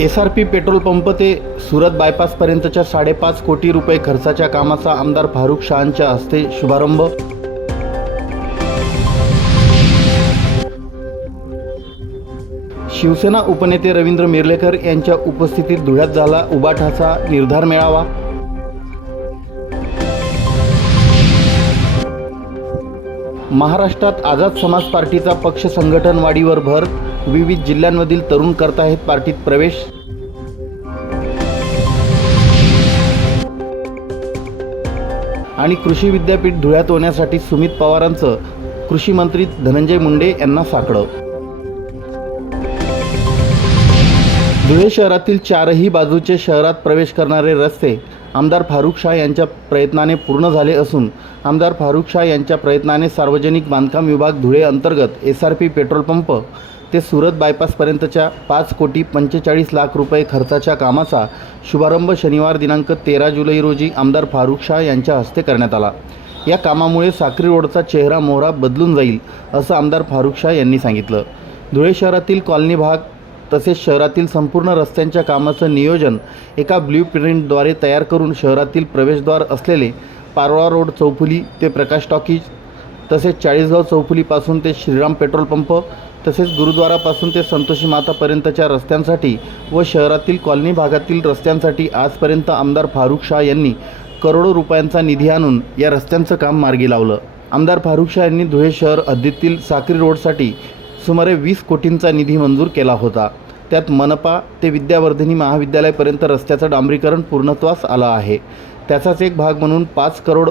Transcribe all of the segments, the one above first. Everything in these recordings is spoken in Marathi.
S R P petrol pump ते सुरत बायपासपर्यंतच्या साडेपाच कोटी रुपये खर्चाच्या कामाचा आमदार फारुख शहांच्या हस्ते शुभारंभ. शिवसेना उपनेते रवींद्र मिर्लेकर यांच्या उपस्थितीत धुळ्यात झाला उबाठाचा निर्धार मेळावा. महाराष्ट्रात आझाद समाज पार्टीचा पक्ष संघटन वाढीवर भर विविध जिल्ह्यांमधील तरुण करताहेत पार्टीत प्रवेश. आणि कृषी विद्यापीठ धुळ्यात होण्यासाठी सुमित पवारांचं कृषी मंत्री धनंजय मुंडे यांना साकडं. धुळे शहरातील चारही बाजूचे शहरात प्रवेश करणारे रस्ते आमदार फारुख शाह यांच्या प्रयत्नाने पूर्ण झाले असून आमदार फारुख शाह यांच्या प्रयत्नाने सार्वजनिक बांधकाम विभाग धुळे अंतर्गत S R P petrol pump ते सुरत बायपासपर्यंतच्या पाच कोटी पंचेचाळीस लाख रुपये खर्चाच्या कामाचा शुभारंभ शनिवार दिनांक तेरा जुलै रोजी आमदार फारुख शाह यांच्या हस्ते करण्यात आला. या कामामुळे साक्री रोडचा चेहरा मोहरा बदलून जाईल असं आमदार फारुख शाह यांनी सांगितलं. धुळे शहरातील कॉलनी भाग तसेच शहरातील संपूर्ण रस्त्यांच्या कामाचं नियोजन एका ब्ल्यू प्रिंटद्वारे तयार करून शहरातील प्रवेशद्वार असलेले पारोळा रोड चौफुली ते प्रकाश टॉकीज तसेच चाळीसगाव चौफुलीपासून ते श्रीराम पेट्रोल पंप तसेच गुरुद्वारापासून ते संतोषी मातापर्यंतच्या रस्त्यांसाठी व शहरातील कॉलनी भागातील रस्त्यांसाठी आजपर्यंत आमदार फारुख शाह यांनी करोडो रुपयांचा निधी आणून या रस्त्यांचं काम मार्गी लावलं. आमदार फारुख शाह यांनी धुळे शहर हद्दीतील साक्री रोडसाठी सुमारे वीस कोटींचा निधी मंजूर केला होता. त्यात मनपा ते विद्यावर्धिनी महाविद्यालयापर्यंत रस्त्याचं डांबरीकरण पूर्णत्वास आलं आहे. त्याचाच एक भाग म्हणून पाच करोड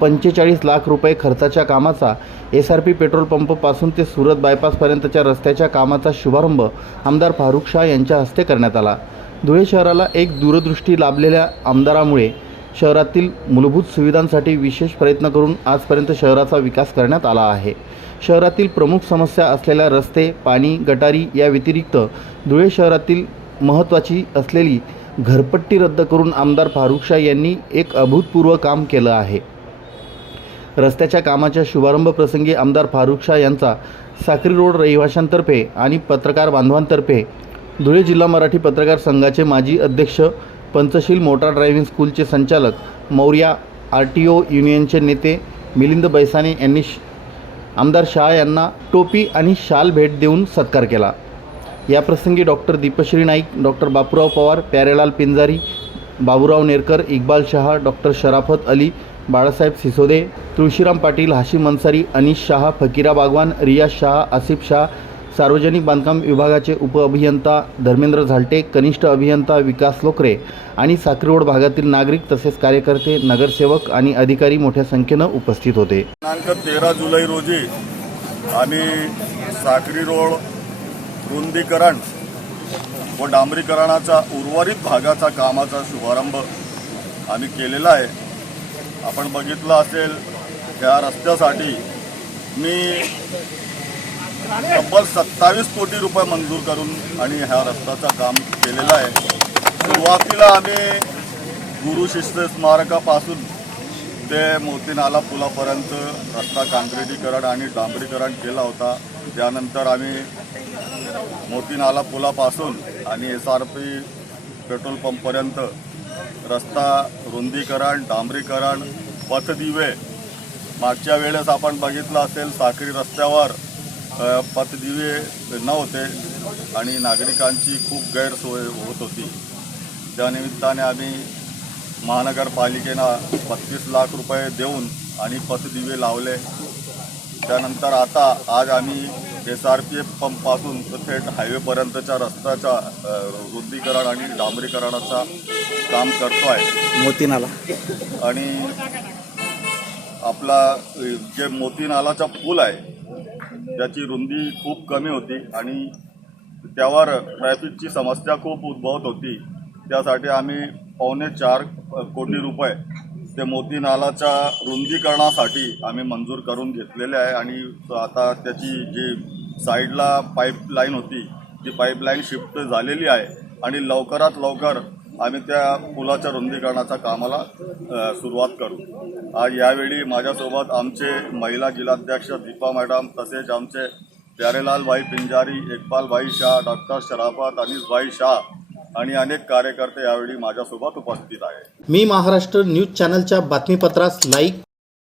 पंचेचाळीस लाख रुपये खर्चाच्या कामाचा एस आर पी पेट्रोल पंपपासून ते सुरत बायपासपर्यंतच्या रस्त्याच्या कामाचा शुभारंभ आमदार फारुख शाह यांच्या हस्ते करण्यात आला. धुळे शहराला एक दूरदृष्टी लाभलेल्या आमदारामुळे शहरातील मूलभूत सुविधांसाठी विशेष प्रयत्न करून आजपर्यंत शहराचा विकास करण्यात आला आहे. शहरातील प्रमुख समस्या असलेल्या रस्ते पाणी गटारी या व्यतिरिक्त धुळे शहरातील महत्त्वाची असलेली घरपट्टी रद्द करून आमदार फारुख शाह यांनी एक अभूतपूर्व काम केलं आहे. रस्त्याच्या कामाच्या शुभारंभ प्रसंगी आमदार फारुख शाह यांचा साक्री रोड रहिवाशांतर्फे आणि पत्रकार बांधवांतर्फे धुळे जिल्हा मराठी पत्रकार संघाचे माजी अध्यक्ष पंचशील मोटार ड्रायव्हिंग स्कूलचे संचालक मौर्या आर टी ओ युनियनचे नेते मिलिंद बैसाने यांनी श- आमदार शाह यांना टोपी आणि शाल भेट देऊन सत्कार केला. याप्रसंगी doctor Deepashree Naik doctor Bapurao Pawar Pyarelal Pinjari Baburao Nerkar Iqbal Shah doctor Sharafat Ali Balasaheb Sisode Tulshiram Patil Hashim Ansari अनिश शहा फकीरा बागवान रियाज शहा आसिफ शाह सार्वजनिक बांधकाम विभागाचे उपअभियंता धर्मेंद्र झालटे कनिष्ठ अभियंता विकास लोकरे आणि साक्री रोड भागातील नागरिक तसेच कार्यकर्ते नगरसेवक आणि अधिकारी मोठ्या संख्येनं उपस्थित होते. दिनांक तेरा जुलै रोजी आणि साक्री रोड रुंदीकरण व डांबरीकरणाचा उर्वरित भागाचा कामाचा शुभारंभ आम्ही केलेला आहे. आपण बघितलं असेल त्या रस्त्यासाठी मी तब्बल सत्तावीस कोटी रुपये मंजूर करून आणि ह्या रस्त्याचं काम केलेलं आहे. सुरुवातीला आम्ही गुरु शिष्य स्मारकापासून ते मोतीनाला पुलापर्यंत रस्ता काँक्रिटीकरण आणि डांबरीकरण केला होता. त्यानंतर आम्ही मोतीनाला पुलापासून आणि एस आर पी पेट्रोल पंपपर्यंत रस्ता रुंदीकरण डांबरीकरण पथदिवे. मागच्या वेळेस आपण बघितलं असेल साखरी रस्त्यावर पथदिवे नव्हते आणि नागरिकांची खूप गैरसोय होत होती. त्यानिमित्ताने आम्ही महानगरपालिकेनं पस्तीस लाख रुपये देऊन आणि पथदिवे लावले. त्यानंतर आता आज आम्ही एस आर पी एफ पंपपासून तर थेट हायवेपर्यंतच्या रस्त्याच्या रुंदीकरण आणि डांबरीकरणाचा काम करतो आहे मोती नाला आणि आपला जे मोती नालाचा पूल आहे त्याची रुंदी खूप कमी होती आणि त्यावर ट्रॅफिकची समस्या खूप उद्भवत होती. त्यासाठी आम्ही पावणे चार कोटी रुपये ते मोती नालाच्या रुंदीकरणासाठी आम्ही मंजूर करून घेतलेले आहे आणि आता त्याची जी साईडला पाईपलाईन होती ती पाईपलाईन शिफ्ट झालेली आहे आणि लवकरात लवकर आम्ही त्या पुलाच्या रुंदीकरणाच्या कामाला सुरुवात करू. आज यावेळी माझ्यासोबत आमचे महिला जिल्हाध्यक्ष दीपा मॅडम तसेच आमचे प्यारेलालभाई पिंजारी इकबाल भाई शाह डॉक्टर शराफत अनिसभाई शाह आणि अनेक कार्यकर्ते यावेळी माझ्यासोबत उपस्थित आहेत. मी महाराष्ट्र न्यूज चॅनलच्या बातमीपत्रास लाईक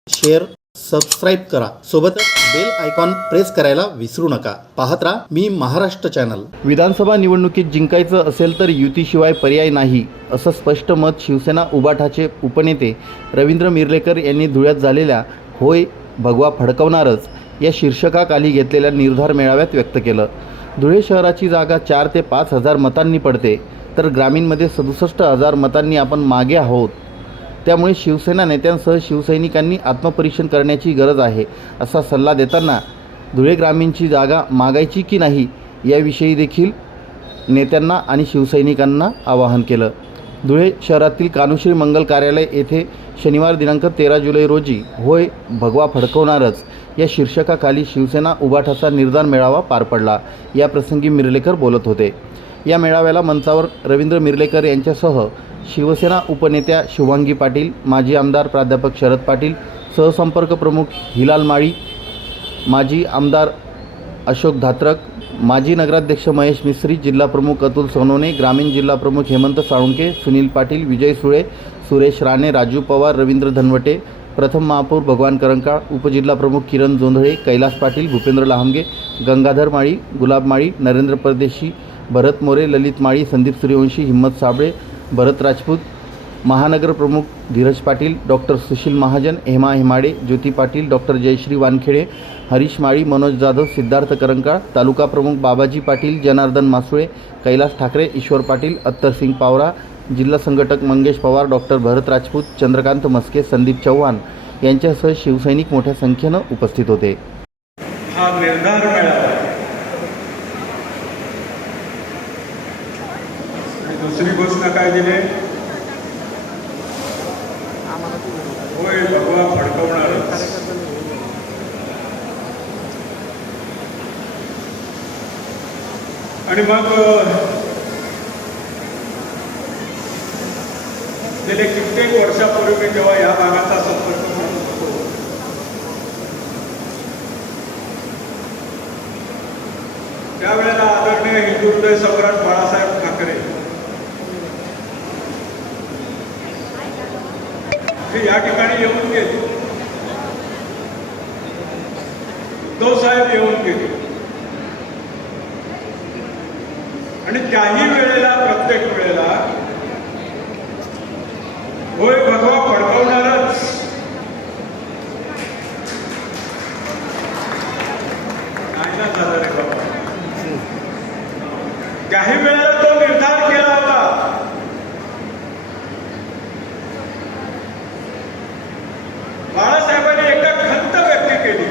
शेअर सबस्क्राईब करा. सोबतच बेल आयकॉन प्रेस करायला विसरू नका. पाहत राहा मी महाराष्ट्र चॅनल. विधानसभा निवडणुकीत जिंकायचं असेल तर युतीशिवाय पर्याय नाही असं स्पष्ट मत शिवसेना उबाठाचे उपनेते रवींद्र मिर्लेकर यांनी धुळ्यात झालेल्या होय भगवा फडकवणारच या शीर्षकाखाली घेतलेल्या निर्धार मेळाव्यात व्यक्त केलं. धुळे शहराची जागा चार ते पाच हजार मतांनी पडते. तर ग्रामीणमध्ये सदुसष्ट हजार मतांनी आपण मागे आहोत. त्यामुळे शिवसेना नेत्यांसह शिवसैनिकांनी आत्मपरीक्षण करण्याची गरज आहे असा सल्ला देताना धुळे ग्रामीणची जागा मागायची की नाही याविषयी देखील नेत्यांना आणि शिवसैनिकांना आवाहन केलं. धुळे शहरातील कानुश्री मंगल कार्यालय येथे शनिवार दिनांक तेरा जुलै रोजी होय भगवा फडकवणारच या शीर्षकाखाली शिवसेना उबाठाचा निर्धार मेळावा पार पडला. या प्रसंगी बोलत होते. या मेळाव्याला मंचावर रवींद्र मिर्लेकर यांच्यासह शिवसेना उपनेत्या शुभांगी पाटील माजी आमदार प्राध्यापक शरद पाटील सहसंपर्क प्रमुख हिलाल माळी माजी आमदार अशोक धात्रक माजी नगराध्यक्ष महेश मिस्त्री जिल्हाप्रमुख अतुल सोनोने ग्रामीण जिल्हाप्रमुख हेमंत साळुंके सुनील पाटील विजय सुळे सुरेश राणे राजू पवार रवींद्र धनवटे प्रथम महापौर भगवान करंकाळ उपजिल्हाप्रमुख किरण जोंधळे कैलास पाटील भूपेंद्र लहामगे गंगाधर माळी गुलाब माळी नरेंद्र परदेशी भरत मोरे ललित माळी संदीप सूर्यवंशी हिम्मत साबळे भरत राजपूत महानगर प्रमुख धीरज पाटील डॉक्टर सुशील महाजन हेमा हेमाडे ज्योती पाटील डॉक्टर जयश्री वानखेडे हरीश माळी मनोज जाधव सिद्धार्थ करंकाळ तालुका प्रमुख बाबाजी पाटील जनार्दन मासुळे कैलास ठाकरे ईश्वर पाटील अत्तरसिंग पावरा जिल्हा संघटक मंगेश पवार डॉक्टर भरत राजपूत चंद्रकांत मस्के संदीप चव्हाण यांच्यासह शिवसैनिक मोठ्या संख्येनं उपस्थित होते. हा निर्धार मिळाला आणि काय दिले? होय भगवा फडकवणारच आणि मग गेले कित्येक वर्षापूर्वी जेव्हा या भागाचा संपर्क होतो त्यावेळेला आदरणीय हिंदू हृदय सम्राट बाळासाहेब ठाकरे हे या ठिकाणी येऊन गेले उद्धव केली आणि त्याही वेळेला प्रत्येक वेळेला होय भगवा फडकवणारच नाही ना झालं रे बाबा काही वेळेला तो निर्धार केला होता बाळासाहेबांनी एका खंत व्यक्त केली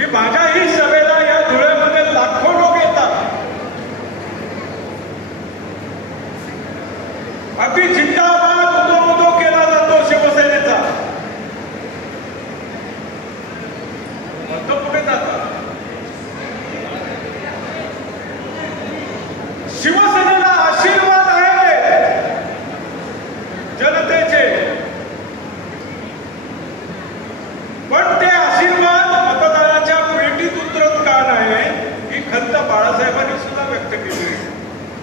की माझ्याही सभेला या धुळ्यामध्ये लाखो लोक येतात अगदी जिंदाबाद उदो उदो केला जातो शिवसेनेचा मतं कुठे जातात शिवसेनेला आशीर्वाद आहे जनतेचे पण ते आशीर्वाद मतदानाच्या पेटीत उतरत का नाही ही खंत बाळासाहेबांनी सुद्धा व्यक्त केली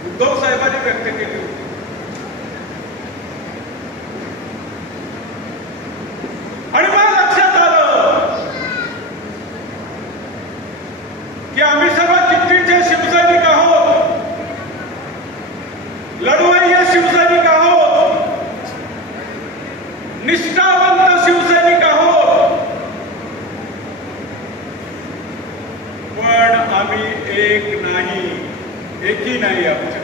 उद्धव साहेबांनी व्यक्त केली होती आणि मला लक्षात आलं की आम्ही सर्व चिठ्ठीचे शिवसैनिक आहोत लढवय्ये शिवसैनिक आहोत निष्ठावंत शिवसैनिक आहोत पण आम्ही एक नाही एकही नाही आमच्या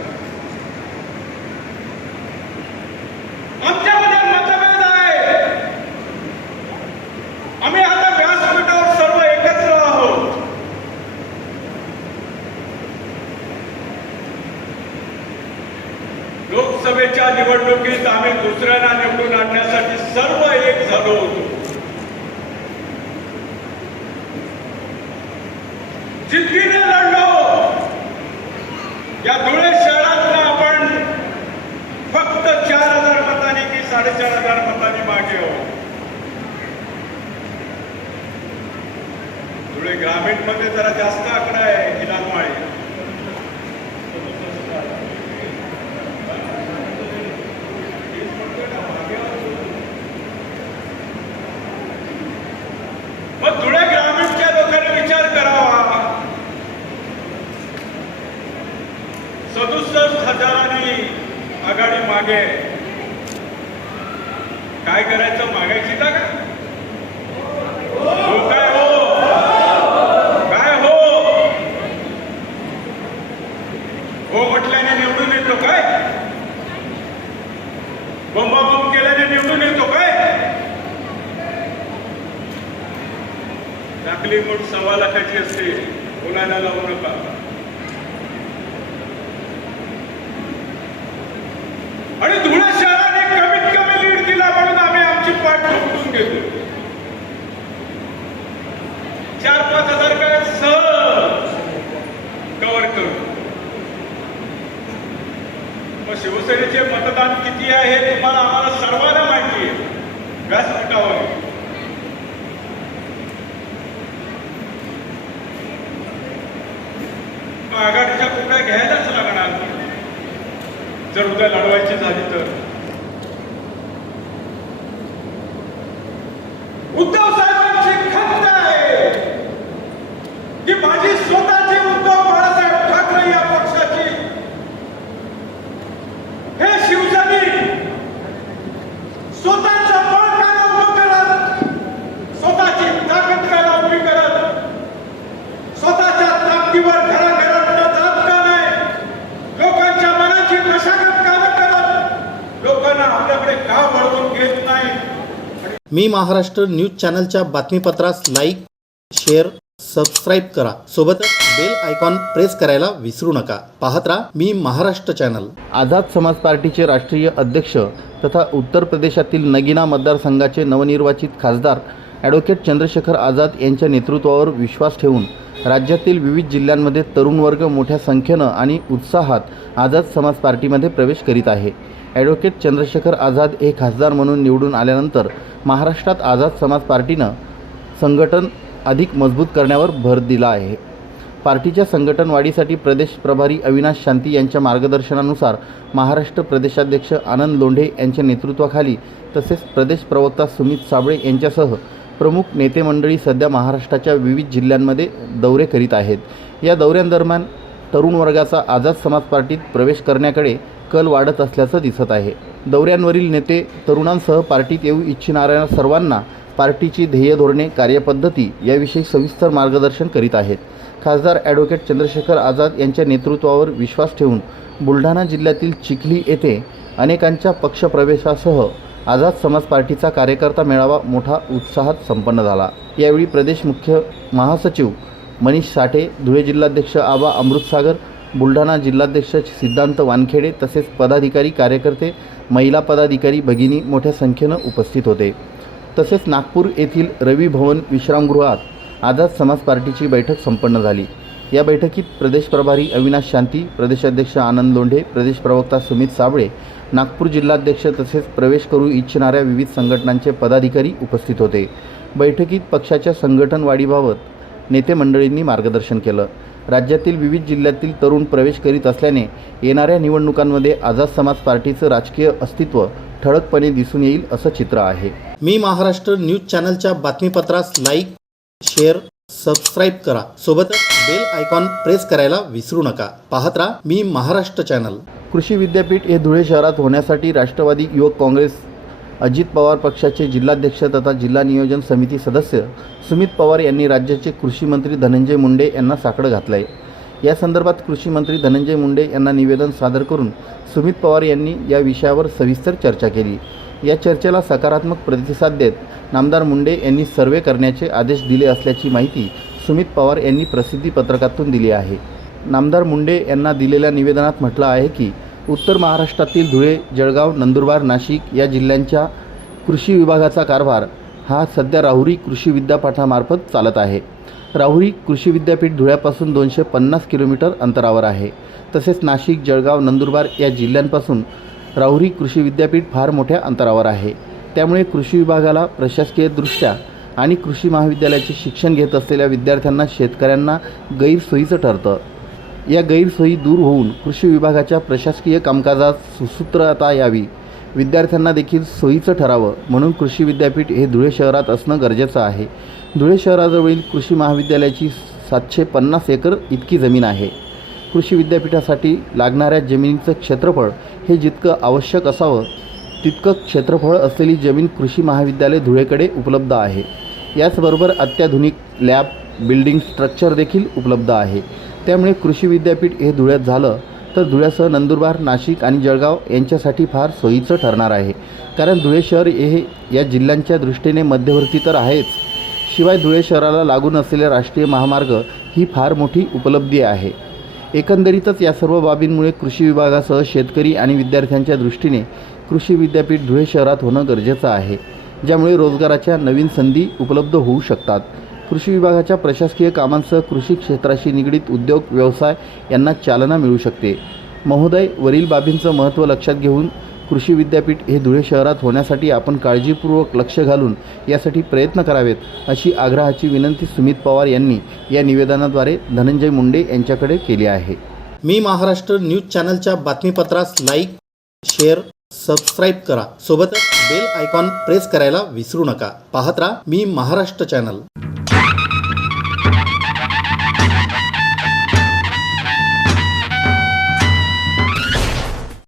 आमच्यामध्ये मतभेद आहे आम्ही आता व्यासपीठावर सर्व एकत्र आहोत लोकसभेच्या निवडणुकीत आम्ही दुसऱ्यांना निवडून आणण्यासाठी सर्व एक झालो होतो जिद्दीने लढलो या धुळे शहरात आपण फक्त चार हजार मतांनी की साडेचार हजार मतांनी मागे आहोत धुळे ग्रामीणमध्ये जरा जास्त आकडा आहे हिलाल माळी सदुसष्ट हजारांनी आघाडी मागे. काय करायचं? मागायची का हो काय हो? काय हो? हो म्हटल्याने निवडून येतो काय? बोंबाबोंब केल्याने निवडून येतो काय? टाकली मूठ सव्वा लाखाची असते. कुणाला लावू नका आणि धुळे शहराने कमीत कमी लीड दिला म्हणून आम्ही आमची पाठ ठोकून घेतो चार पाच हजार काय सहज कव्हर करू मग शिवसेनेचे मतदान किती आहे हे तुम्हाला आम्हाला सर्वांना माहिती आहे. व्यास मिटावं आघाडीच्या जर उद्या लढवायची झाली तर उद्धव साहेबांची खंत आहे की माझी स्वतःची उद्धव बाळासाहेब ठाकरे या पक्षाची हे शिवसैनिक स्वतःचं बळ काय उभं करत स्वतःची ताकद काय उभी करत स्वतःच्या ताकदीवर घराघरात न जात का नाही लोकांच्या मनाची मशागत का न करत लोकांना आपल्याकडे का वळवून घेत नाही मी महाराष्ट्र न्यूज चॅनलच्या बातमीपत्रास लाईक शेअर सबस्क्राईब करा. सोबतच बेल आयकॉन प्रेस करायला विसरू नका. पाहत राहा मी महाराष्ट्र चॅनल. आझाद समाज पार्टीचे राष्ट्रीय अध्यक्ष तथा उत्तर प्रदेशातील नगिना मतदारसंघाचे नवनिर्वाचित खासदार ॲडव्होकेट चंद्रशेखर आझाद यांच्या नेतृत्वावर विश्वास ठेवून राज्यातील विविध जिल्ह्यांमध्ये तरुण वर्ग मोठ्या संख्येनं आणि उत्साहात आझाद समाज पार्टीमध्ये प्रवेश करीत आहे. ॲडव्होकेट चंद्रशेखर आझाद हे खासदार म्हणून निवडून आल्यानंतर महाराष्ट्रात आझाद समाज पार्टीनं संघटन अधिक मजबूत करण्यावर भर दिला आहे. पार्टीच्या संघटन वाढीसाठी प्रदेश प्रभारी अविनाश शांती यांच्या मार्गदर्शनानुसार महाराष्ट्र प्रदेशाध्यक्ष आनंद लोंढे यांच्या नेतृत्वाखाली तसेच प्रदेश प्रवक्ता सुमित साबळे यांच्यासह प्रमुख नेते मंडळी सध्या महाराष्ट्राच्या विविध जिल्ह्यांमध्ये दौरे करीत आहेत. या दौऱ्यांदरम्यान तरुण वर्गाचा आझाद समाज पार्टीत प्रवेश करण्याकडे कल वाढत असल्याचं दिसत आहे. दौऱ्यांवरील नेते तरुणांसह पार्टीत येऊ इच्छिणाऱ्या सर्वांना पार्टीची ध्येय धोरणे कार्यपद्धती याविषयी सविस्तर मार्गदर्शन करीत आहेत. खासदार ॲडव्होकेट चंद्रशेखर आझाद यांच्या नेतृत्वावर विश्वास ठेवून बुलढाणा जिल्ह्यातील चिखली येथे अनेकांच्या पक्षप्रवेशासह आझाद समाज पार्टीचा कार्यकर्ता मेळावा मोठा उत्साहात संपन्न झाला. यावेळी प्रदेश मुख्य महासचिव मनीष साठे धुळे जिल्हाध्यक्ष आबा अमृतसागर बुलढाणा जिल्हाध्यक्ष सिद्धांत वानखेडे तसेच पदाधिकारी कार्यकर्ते महिला पदाधिकारी भगिनी मोठ्या संख्येनं उपस्थित होते. तसेच नागपूर येथील रवी भवन विश्रामगृहात आझाद समाज पार्टीची बैठक संपन्न झाली. या बैठकीत प्रदेश प्रभारी अविनाश शांती प्रदेशाध्यक्ष आनंद लोंढे प्रदेश प्रवक्ता सुमित साबळे नागपूर जिल्हाध्यक्ष तसेच प्रवेश करू इच्छिणाऱ्या विविध संघटनांचे पदाधिकारी उपस्थित होते. बैठकीत पक्षाच्या संघटन वाढीबाबत नेते मंडळींनी मार्गदर्शन केलं. राज्यातील विविध जिल्ह्यातील तरुण प्रवेश करीत असल्याने येणाऱ्या निवडणुकांमध्ये आझाद समाज पार्टीचं राजकीय अस्तित्व ठळकपणे दिसून येईल असं चित्र आहे. मी महाराष्ट्र न्यूज चॅनलच्या बातमीपत्रास लाईक शेअर सबस्क्राईब करा. सोबतच बेल आयकॉन प्रेस करायला विसरू नका. पाहत राहा मी महाराष्ट्र चॅनल. कृषी विद्यापीठ हे धुळे शहरात होण्यासाठी राष्ट्रवादी युवक काँग्रेस अजित पवार पक्षाचे जिल्हाध्यक्ष तथा जिल्हा नियोजन समिती सदस्य सुमित पवार यांनी राज्याचे कृषी मंत्री धनंजय मुंडे यांना साकडं घातलं आहे या संदर्भात कृषी मंत्री धनंजय मुंडे यांना निवेदन सादर करून सुमित पवार यांनी या विषयावर सविस्तर चर्चा केली. या चर्चेला सकारात्मक प्रतिसाद देत नामदार मुंडे यांनी सर्वे करण्याचे आदेश दिले असल्याची माहिती सुमित पवार यांनी प्रसिद्धी पत्रकातून दिली आहे. नामदार मुंडे यांना दिलेल्या निवेदनात म्हटलं आहे की उत्तर महाराष्ट्रातील धुळे जळगाव नंदुरबार नाशिक या जिल्ह्यांच्या कृषी विभागाचा कारभार हा सध्या राहुरी कृषी विद्यापीठामार्फत चालत आहे. राहुरी कृषी विद्यापीठ धुळ्यापासून दोनशे पन्नास किलोमीटर अंतरावर आहे. तसेच नाशिक जळगाव नंदुरबार या जिल्ह्यांपासून राहुरी कृषी विद्यापीठ फार मोठ्या अंतरावर आहे. त्यामुळे कृषी विभागाला प्रशासकीयदृष्ट्या आणि कृषी महाविद्यालयाचे शिक्षण घेत असलेल्या विद्यार्थ्यांना शेतकऱ्यांना गैरसोयीचं ठरतं. या गैरसोयी दूर होऊन कृषी विभागाच्या प्रशासकीय कामकाजात सुसूत्रता यावी. विद्यार्थ्यांना देखील सोयीचं ठरावं म्हणून कृषी विद्यापीठ हे धुळे शहरात असणं गरजेचं आहे. धुळे शहराजवळील कृषी महाविद्यालयाची सातशे पन्नास एकर इतकी जमीन आहे. कृषी विद्यापीठासाठी लागणाऱ्या जमिनीचं क्षेत्रफळ हे जितकं आवश्यक असावं तितकं क्षेत्रफळ असलेली जमीन कृषी महाविद्यालय धुळेकडे उपलब्ध आहे. याचबरोबर अत्याधुनिक लॅब बिल्डिंग स्ट्रक्चर देखील उपलब्ध आहे. त्यामुळे कृषी विद्यापीठ हे धुळ्यात झालं तर धुळ्यासह नंदुरबार नाशिक आणि जळगाव यांच्यासाठी फार सोयीचं ठरणार आहे. कारण धुळे शहर हे या जिल्ह्यांच्या दृष्टीने मध्यवर्ती तर आहेच. शिवाय धुळे शहराला लागून असलेले राष्ट्रीय महामार्ग ही फार मोठी उपलब्धी आहे. एकंदरीतच या सर्व बाबींमुळे कृषी विभागासह शेतकरी आणि विद्यार्थ्यांच्या दृष्टीने कृषी विद्यापीठ धुळे शहरात होणं गरजेचं आहे ज्यामुळे रोजगाराच्या नवीन संधी उपलब्ध होऊ शकतात. कृषी विभागाच्या प्रशासकीय कामांसह कृषी क्षेत्राशी निगडीत उद्योग व्यवसाय यांना चालना मिळू शकते. महोदय वरील बाबींचं महत्त्व लक्षात घेऊन कृषी विद्यापीठ हे धुळे शहरात होण्यासाठी आपण काळजीपूर्वक लक्ष घालून यासाठी प्रयत्न करावेत अशी आग्रहाची विनंती सुमित पवार यांनी या निवेदनाद्वारे धनंजय मुंडे यांच्याकडे केली आहे. मी महाराष्ट्र न्यूज चॅनलच्या बातमीपत्रास लाईक शेअर सबस्क्राईब करा. सोबतच बेल आयकॉन प्रेस करायला विसरू नका. पाहत राहा मी महाराष्ट्र चॅनल.